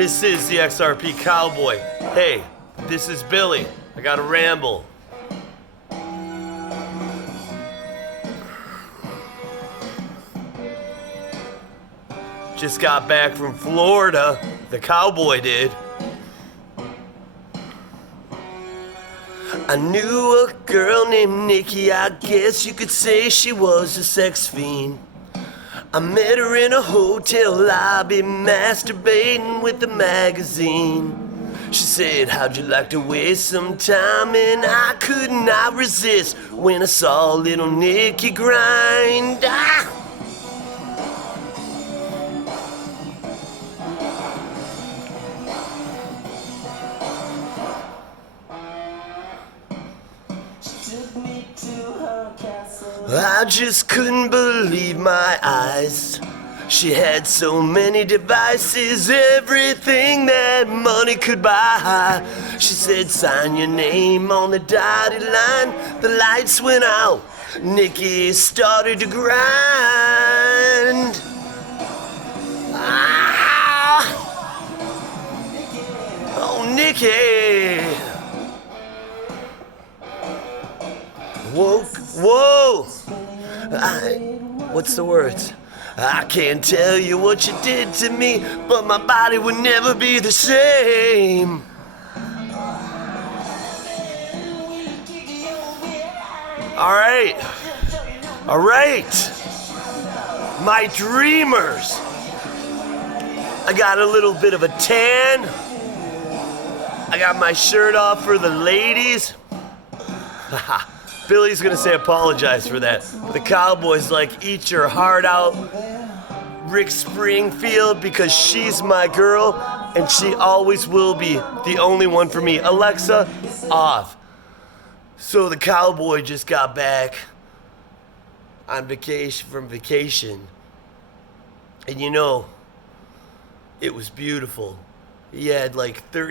This is the XRP Cowboy. Hey, this is Billy. I gotta ramble. Just got back from Florida. The cowboy did. I knew a girl named Nikki. I guess you could say she was a sex fiend. I met her in a hotel lobby, masturbating with a magazine. She said, how'd you like to waste some time? And I could not resist when I saw little Nikki grind. I just couldn't believe my eyes. She had so many devices, everything that money could buy. She said, sign your name on the dotted line. The lights went out. Nikki started to grind. Oh, Nikki. Whoa. What's the words? I can't tell you what you did to me, but my body would never be the same. All right. My dreamers. I got a little bit of a tan. I got my shirt off for the ladies. Billy's gonna say apologize for that. The Cowboy's like, eat your heart out, Rick Springfield, because she's my girl and she always will be the only one for me. Alexa, off. So the Cowboy just got back on vacation. And you know, it was beautiful. He had like he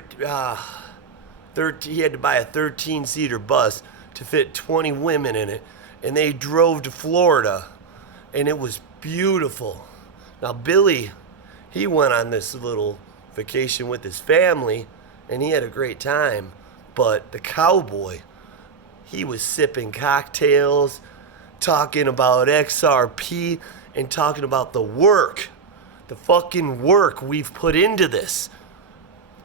had to buy a 13-seater bus to fit 20 women in it, and they drove to Florida, and it was beautiful. Now Billy, he went on this little vacation with his family, and he had a great time, but the Cowboy, he was sipping cocktails, talking about XRP, and talking about the fucking work we've put into this.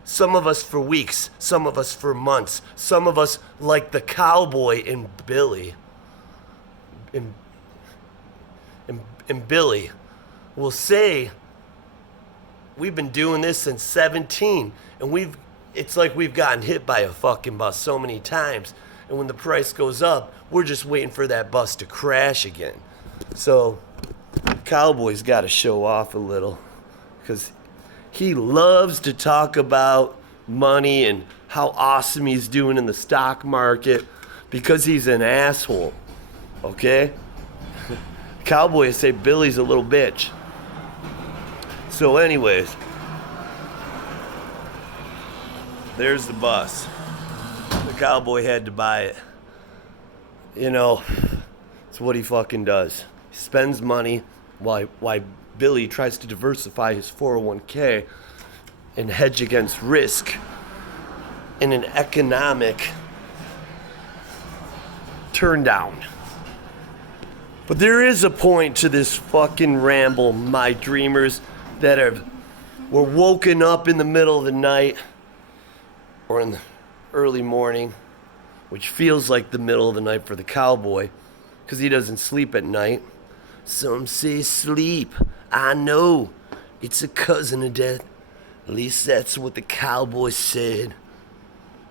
Some of us for weeks, some of us for months, some of us like the Cowboy and Billy. And Billy will say, we've been doing this since 17, and it's like we've gotten hit by a fucking bus so many times, and when the price goes up, we're just waiting for that bus to crash again. So, Cowboy's got to show off a little, because he loves to talk about money and how awesome he's doing in the stock market because he's an asshole, okay? Cowboys say Billy's a little bitch. So anyways, there's the bus. The Cowboy had to buy it. You know, it's what he fucking does. He spends money while Billy tries to diversify his 401k and hedge against risk in an economic turndown. But there is a point to this fucking ramble, my dreamers, that were woken up in the middle of the night or in the early morning, which feels like the middle of the night for the Cowboy because he doesn't sleep at night. Some say sleep. I know. It's a cousin of death. At least that's what the Cowboy said.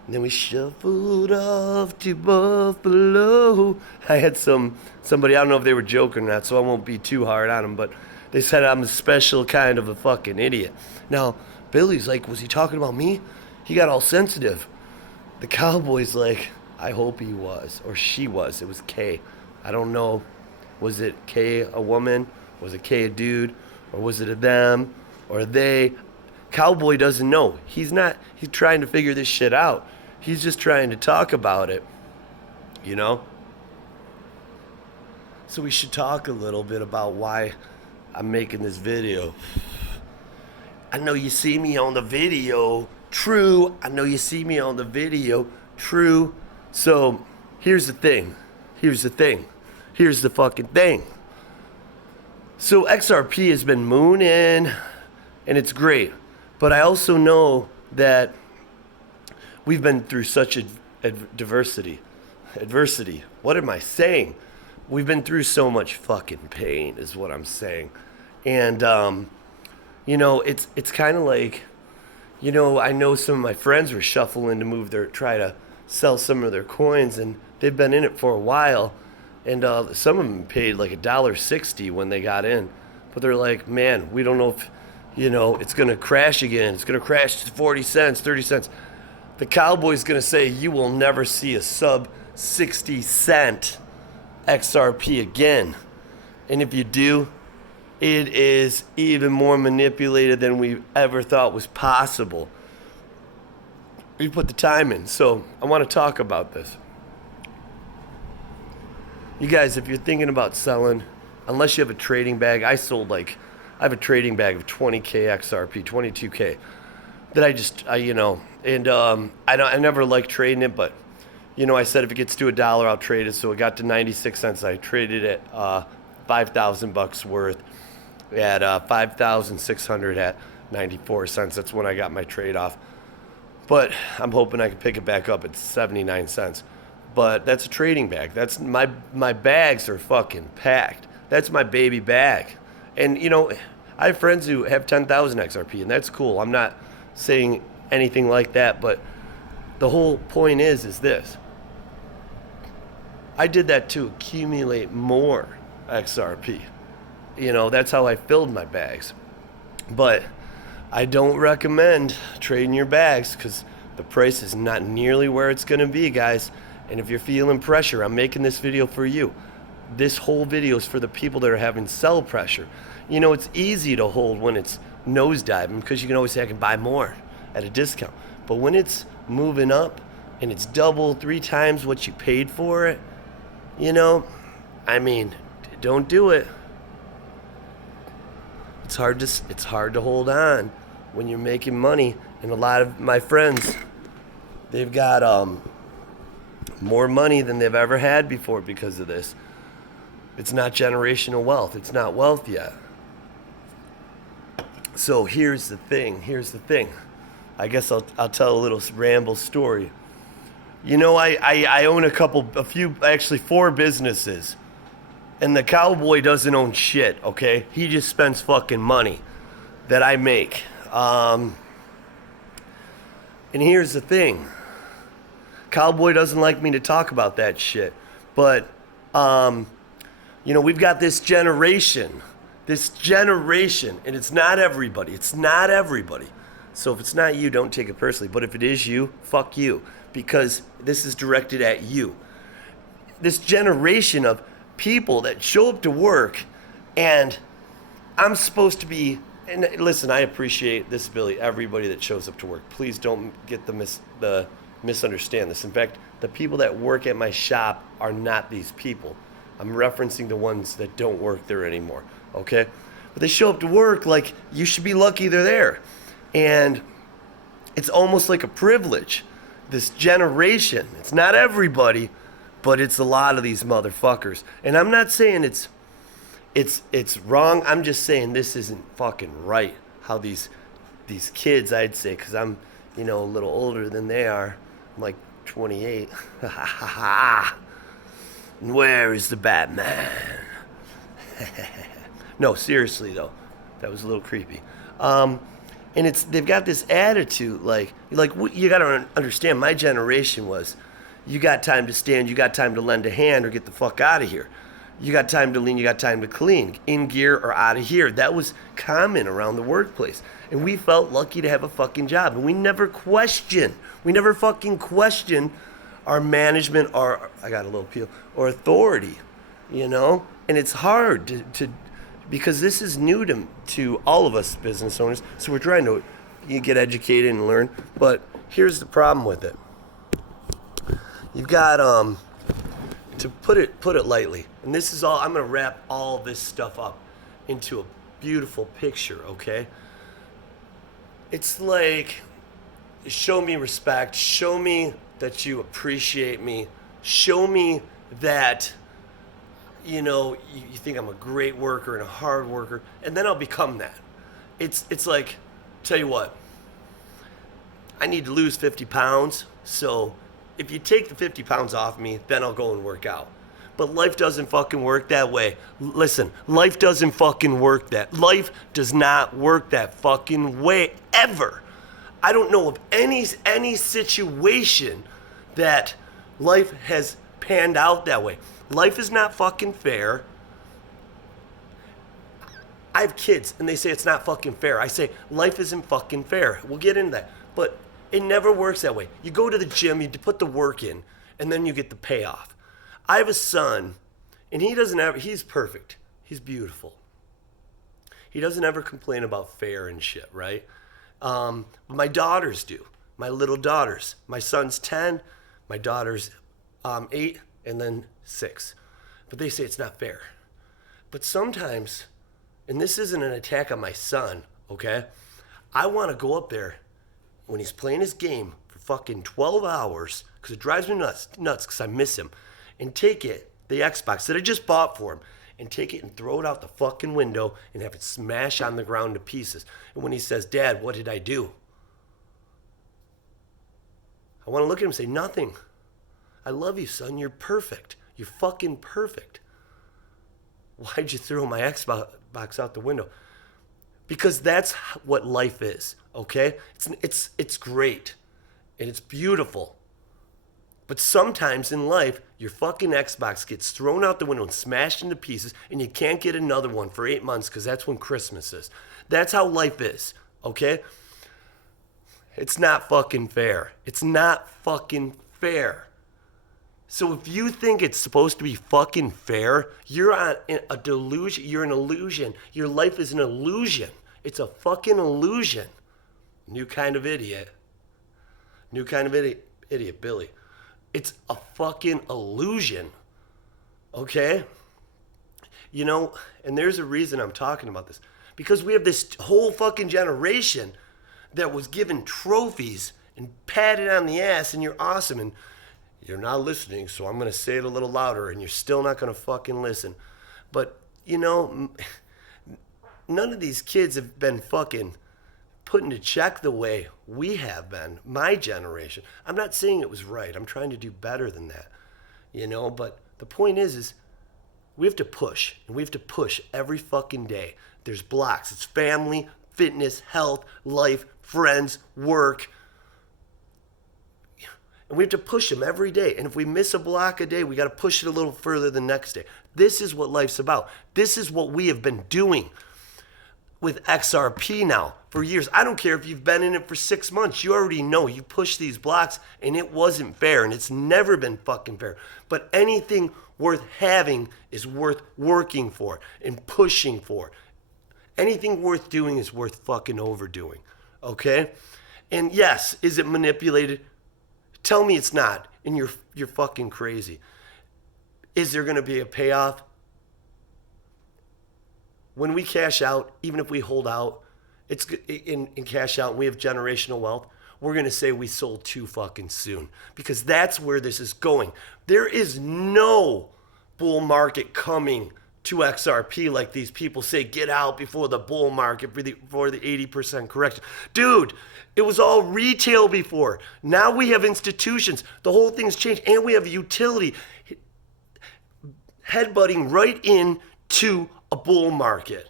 And then we shuffled off to Buffalo. I had somebody, I don't know if they were joking or not, so I won't be too hard on them, but they said I'm a special kind of a fucking idiot. Now, Billy's like, was he talking about me? He got all sensitive. The Cowboy's like, I hope he was, or she was. It was Kay. I don't know. Was it Kay a woman? Was it Kay a dude? Or was it a them? Or a they? Cowboy doesn't know. He's trying to figure this shit out. He's just trying to talk about it, you know? So we should talk a little bit about why I'm making this video. I know you see me on the video. True. I know you see me on the video. True. So here's the thing. Here's the thing. Here's the fucking thing. So XRP has been mooning, and it's great. But I also know that we've been through such a adversity. What am I saying? We've been through so much fucking pain is what I'm saying. And, you know, it's kind of like, you know, I know some of my friends were shuffling to try to sell some of their coins, and they've been in it for a while. And some of them paid like $1.60 when they got in. But they're like, man, we don't know if, you know, it's going to crash again. It's going to crash to 40 cents, 30 cents. The cowboy's going to say, you will never see a sub 60 cent XRP again. And if you do, it is even more manipulated than we ever thought was possible. We put the time in. So I want to talk about this. You guys, if you're thinking about selling, unless you have a trading bag, I have a trading bag of 20K XRP, 22K, that I never liked trading it, but, you know, I said if it gets to $1, I'll trade it. So it got to 96 cents. I traded it 5,000 bucks worth at 5,600 at 94 cents. That's when I got my trade off. But I'm hoping I can pick it back up at 79 cents. But that's a trading bag. That's my bags are fucking packed. That's my baby bag. And, you know, I have friends who have 10,000 XRP, and that's cool. I'm not saying anything like that, but the whole point is this. I did that to accumulate more XRP. You know, that's how I filled my bags. But I don't recommend trading your bags because the price is not nearly where it's going to be, guys. And if you're feeling pressure, I'm making this video for you. This whole video is for the people that are having sell pressure. You know, it's easy to hold when it's nosediving because you can always say I can buy more at a discount. But when it's moving up and it's double, 3 times what you paid for it, you know, I mean, don't do it. It's hard to hold on when you're making money. And a lot of my friends, they've got more money than they've ever had before because of this. It's not generational wealth. It's not wealth yet. So here's the thing. I guess I'll tell a little ramble story. You know, I own actually 4 businesses. And the cowboy doesn't own shit, okay? He just spends fucking money that I make. And here's the thing. Cowboy doesn't like me to talk about that shit. But, you know, we've got this generation, and it's not everybody. So if it's not you, don't take it personally. But if it is you, fuck you. Because this is directed at you. This generation of people that show up to work, and I'm supposed to be, and listen, I appreciate this ability, everybody that shows up to work. Please don't get misunderstand this. In fact, the people that work at my shop are not these people. I'm referencing the ones that don't work there anymore, okay? But they show up to work like you should be lucky they're there. And it's almost like a privilege. This generation, it's not everybody, but it's a lot of these motherfuckers. And I'm not saying it's wrong. I'm just saying this isn't fucking right. How these kids, I'd say, because I'm, you know, a little older than they are. I'm like 28. Where is the Batman? No, seriously though, that was a little creepy. And they've got this attitude like you gotta understand. My generation was, you got time to stand, you got time to lend a hand, or get the fuck out of here. You got time to lean, you got time to clean, in gear or out of here. That was common around the workplace. And we felt lucky to have a fucking job. And we never fucking questioned our management, or I got a little peel, or authority, you know? And it's hard to because this is new to all of us business owners. So we're trying to get educated and learn. But here's the problem with it. You've got, to put it lightly, and this is all, I'm going to wrap all this stuff up into a beautiful picture, okay? It's like, show me respect, show me that you appreciate me, show me that you think I'm a great worker and a hard worker, and then I'll become that. It's like, tell you what, I need to lose 50 pounds, so if you take the 50 pounds off me, then I'll go and work out. But life doesn't fucking work that way. Listen, life doesn't fucking work that. Life does not work that fucking way ever. I don't know of any situation that life has panned out that way. Life is not fucking fair. I have kids and they say it's not fucking fair. I say life isn't fucking fair. We'll get into that. But it never works that way. You go to the gym, you put the work in, and then you get the payoff. I have a son, and he's perfect. He's beautiful. He doesn't ever complain about fair and shit, right? My daughters do. My little daughters. My son's 10, my daughter's 8, and then 6. But they say it's not fair. But sometimes, and this isn't an attack on my son, okay? I want to go up there when he's playing his game for fucking 12 hours, because it drives me nuts because I miss him, and take it, the Xbox that I just bought for him, and take it and throw it out the fucking window and have it smash on the ground to pieces. And when he says, Dad, what did I do? I want to look at him and say, nothing. I love you, son. You're perfect. You're fucking perfect. Why'd you throw my Xbox out the window? Because that's what life is, okay? It's great, and it's beautiful. But sometimes in life, your fucking Xbox gets thrown out the window and smashed into pieces, and you can't get another one for 8 months because that's when Christmas is. That's how life is, okay? It's not fucking fair. It's not fucking fair. So if you think it's supposed to be fucking fair, you're on a delusion. You're an illusion. Your life is an illusion. It's a fucking illusion. New kind of idiot. New kind of idiot, Billy. It's a fucking illusion. Okay? And there's a reason I'm talking about this. Because we have this whole fucking generation that was given trophies and patted on the ass, and you're awesome, and you're not listening, so I'm going to say it a little louder, and you're still not going to fucking listen. But, none of these kids have been fucking put into check the way we have been, my generation. I'm not saying it was right. I'm trying to do better than that, But the point is we have to push, and we have to push every fucking day. There's blocks. It's family, fitness, health, life, friends, work. And we have to push them every day. And if we miss a block a day, we got to push it a little further the next day. This is what life's about. This is what we have been doing with XRP now for years. I don't care if you've been in it for 6 months. You already know you pushed these blocks and it wasn't fair, and it's never been fucking fair. But anything worth having is worth working for and pushing for. Anything worth doing is worth fucking overdoing. Okay? And yes, is it manipulated? Tell me it's not, and you're fucking crazy. Is there going to be a payoff? When we cash out, even if we hold out, it's in cash out, and we have generational wealth, we're going to say we sold too fucking soon, because that's where this is going. There is no bull market coming to XRP like these people say. Get out before the bull market, before the 80% correction. Dude, it was all retail before. Now we have institutions. The whole thing's changed, and we have utility headbutting right into a bull market.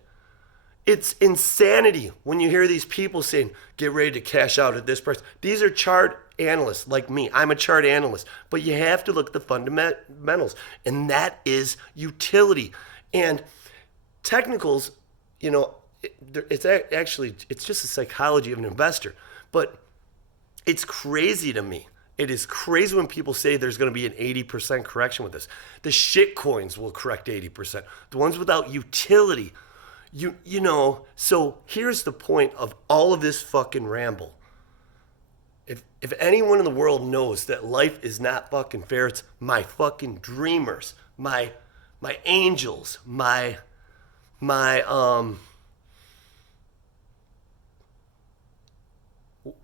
It's insanity when you hear these people saying, get ready to cash out at this price. These are chart analysts like me. I'm a chart analyst. But you have to look at the fundamentals, and that is utility. And technicals, it's just the psychology of an investor. But it's crazy to me. It is crazy when people say there's going to be an 80% correction with this. The shit coins will correct 80%. The ones without utility, so here's the point of all of this fucking ramble. If anyone in the world knows that life is not fucking fair, it's my fucking dreamers, my angels, my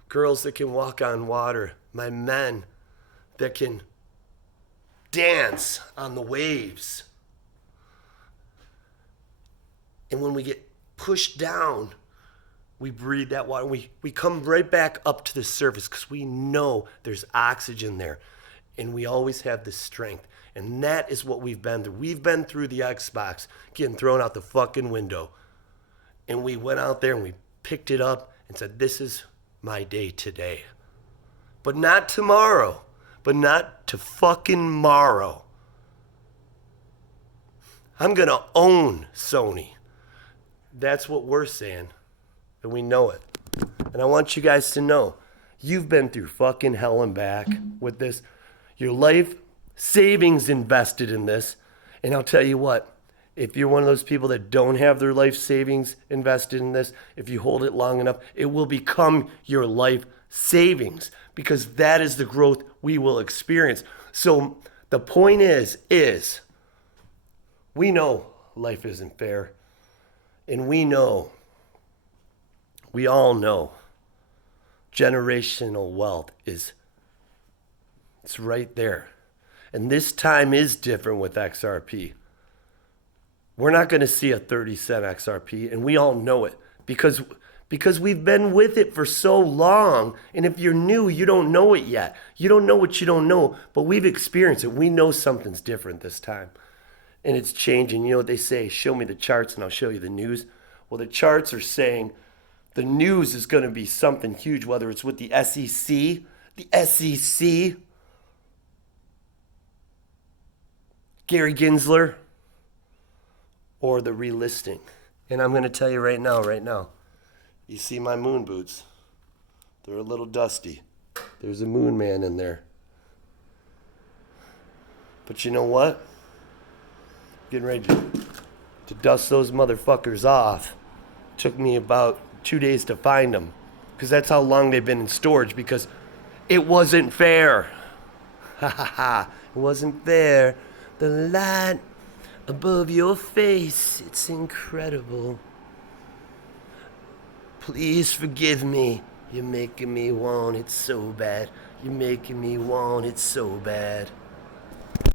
girls that can walk on water, my men that can dance on the waves. And when we get pushed down, we breathe that water. We come right back up to the surface because we know there's oxygen there. And we always have the strength. And that is what we've been through. We've been through the Xbox getting thrown out the fucking window. And we went out there and we picked it up and said, this is my day today. But not tomorrow. But not to fucking morrow. I'm going to own Sony. That's what we're saying. And we know it. And I want you guys to know, you've been through fucking hell and back with this. Your life savings invested in this. And I'll tell you what, if you're one of those people that don't have their life savings invested in this, if you hold it long enough, it will become your life savings because that is the growth we will experience. So the point is we know life isn't fair. And we all know generational wealth it's right there. And this time is different with XRP. We're not going to see a 30-cent XRP, and we all know it because we've been with it for so long. And if you're new, you don't know it yet. You don't know what you don't know, but we've experienced it. We know something's different this time. And it's changing. You know what they say, show me the charts and I'll show you the news. Well, the charts are saying the news is going to be something huge, whether it's with the SEC, Gary Gensler, or the relisting. And I'm going to tell you right now, you see my moon boots. They're a little dusty. There's a moon man in there. But you know what? Getting ready to dust those motherfuckers off. Took me about 2 days to find them because that's how long they've been in storage because it wasn't fair. Ha ha ha. It wasn't fair. The light above your face, it's incredible. Please forgive me. You're making me want it so bad. You're making me want it so bad.